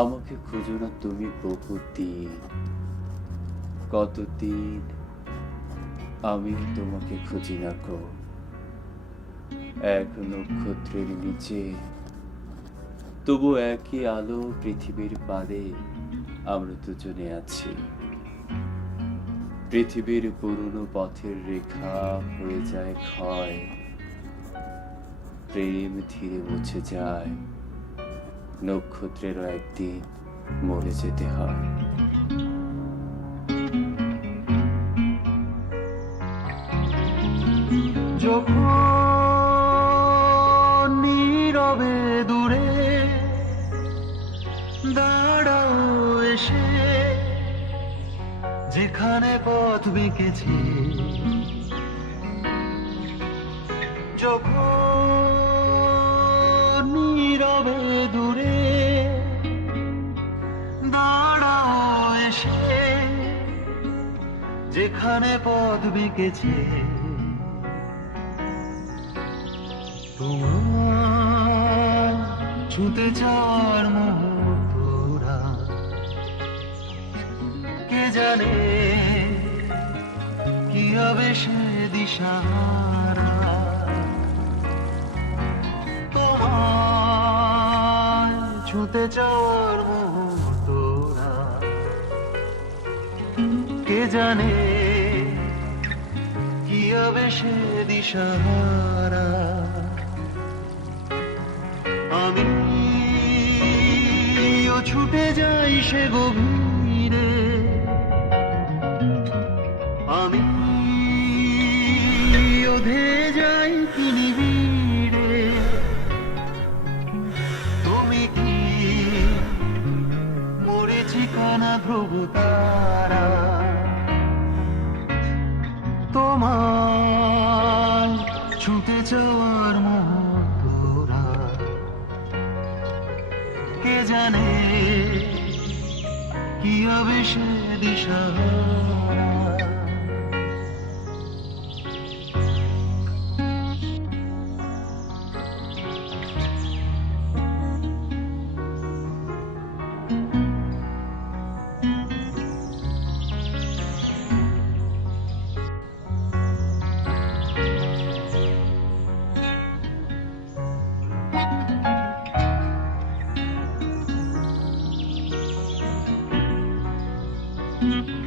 আমাকে খুঁজো না তুমি বহুদিন, কতদিন আমি তোমাকে খুঁজি না গো। এক নক্ষত্রের নিচে, তবু একই আলো পৃথিবীর পারে আমরা দুজনে আছি। পৃথিবীর পুরনো পথের রেখা হয়ে যায় ক্ষয়, প্রেম ধীরে মুছে যায়। নক্ষত্রেরও একদিন মরে যেতে হয়। যখন নীরবে দূরে দাঁড়াও এসে যেখানে পথ বেঁকেছে যখন দাঁড়াও এসে, যেখানে পথ বেঁকেছে। তোমার ছুতে চার মুহূর্তরা কে জানে কি হবে সে দিশারা তোমার ছুতে চার মুহূর্তরা কে জানে কি হবে সে দিশাহারা? আমি ছুটে যাই সে গভীরে। আমি ধেয়ে যাই কি নিবিড়ে তুমি কি মরে ঠিকানা ধ্রুব তোমার ছুটে যাওয়ার মুহূর্তরা কে জানে কি হবে সে দিশা। Mm-hmm.